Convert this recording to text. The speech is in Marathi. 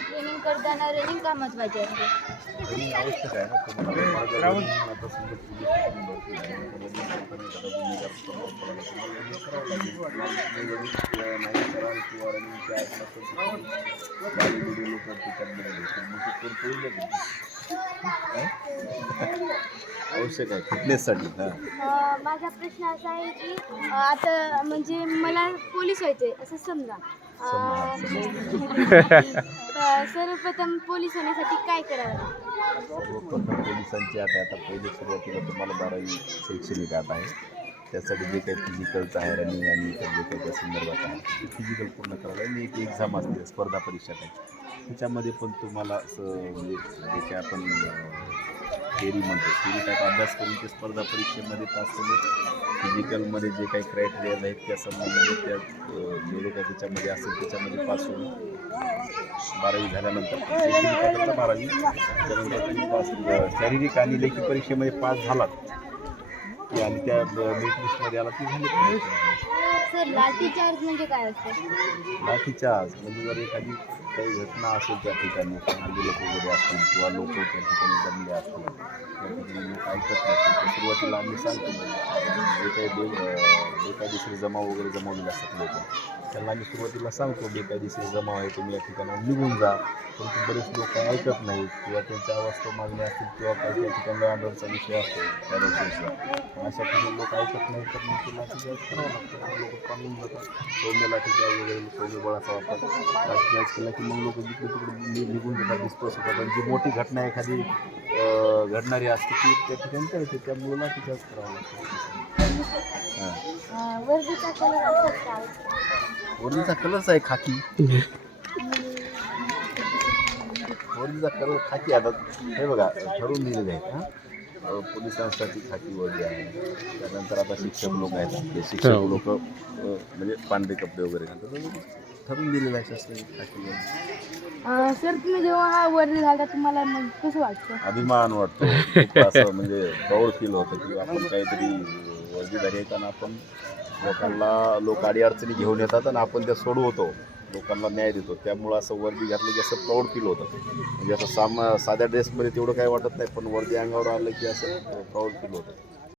ट्रेनिंग करताना रनिंग का महत्वाचे असते आवश्यक आहे फिटनेससाठी हां. माझा प्रश्न असा आहे की अ, आता म्हणजे मला पोलीस व्हायचे असं समजा. अ, तर सर्वप्रथम पोलीस होण्यासाठी काय करावं? सर्वप्रथम पोलिसांची आता आता पहिले सुरुवातीला तुम्हाला बारावी शैक्षणिक आत आहे. त्यासाठी जे काही फिजिकलचं आहे रनिंग आणि इतर जे काही त्या संदर्भात आहे फिजिकल पूर्ण करायला आणि एक एक्झाम असते स्पर्धा परीक्षा काही त्याच्यामध्ये पण तुम्हाला असं म्हणजे जे काय आपण थेरी म्हणतो थेरी टाईप अभ्यास करून ते स्पर्धा परीक्षेमध्ये पास केले. फिजिकलमध्ये जे काही क्रायटेरिया आहेत त्या संबंधाने त्या अं, जे काही त्याच्यामध्ये असेल त्याच्यामध्ये पास होऊन बारावी झाल्यानंतर बारावी त्यानंतर तुम्ही पास शारीरिक आणि लेखी परीक्षेमध्ये पास झालात. आणि त्या मेट लिस्टमध्ये आला की झाली. सर लाठीचार्ज म्हणजे काय असतं? लाठीचार्ज म्हणजे जर एखादी काही घटना असेल त्या ठिकाणी हल्ली लोक वगैरे असतील किंवा लोक त्या ठिकाणी जमले असतील त्या ठिकाणी लोक ऐकत नसतील तर सुरुवातीला आम्ही सांगतो जे काही बेकायदेशीर जमाव वगैरे जमवलेले असतात लोक. त्यांना आम्ही सुरुवातीला सांगतो बेकायदेशीर जमाव आहे तुम्ही या ठिकाणाहून निघून जा. परंतु बरेच लोक ऐकत नाहीत किंवा त्यांच्या अवस्था मागण्या असतील किंवा काही त्या ठिकाणी ऑर्डरचा विषय असतो. त्या अशा ठिकाणी लोक ऐकत नाहीत तर मग तुला करावं लागतं. लोक पाळून जातात. सौम्य लाठीचार्ज वगैरे सौम्य बळाचा वापर लाठीचार्ज केला की मग लोक जिकडे तिकडे निघून जातात डिस्पोज होतात. आणि जी मोठी घटना एखादी घडणारी असते ती त्या ठिकाणी कळते. त्यामुळे लाठीचार्ज करावं लागतं. हां. वर्दीचा कलर वर्दीचा कलरच आहे खाकी. वर्दीचा कलर खाकी आता हे बघा ठरवून दिलेले आहेत हाँ. पोलिसांसाठी खाकी वर्दी आहे. त्यानंतर आता शिक्षक लोक आहेत आपले. शिक्षक लोक म्हणजे पांढरे कपडे वगैरे घालतात. ठरवून दिलेलं आहे शासनाने खाकी वर्दी सर तुम्ही जेव्हा हा वर्दी घालता तुम्हाला मग कसं वाटतं? अभिमान वाटतो. असं म्हणजे प्राऊड फील होतं की आपण काहीतरी वर्दीधारी झाली आणि आपण लोकांना लोक अडीअडचणी घेऊन येतात आणि आपण त्या सोडवतो. लोकांना न्याय देतो. त्यामुळं असं वर्दी घातलं की असं प्राऊड फील होतं. म्हणजे असं सामा साध्या ड्रेसमध्ये तेवढं काही वाटत नाही पण वर्दी अंगावर आलं की असं प्राऊड फील होतं.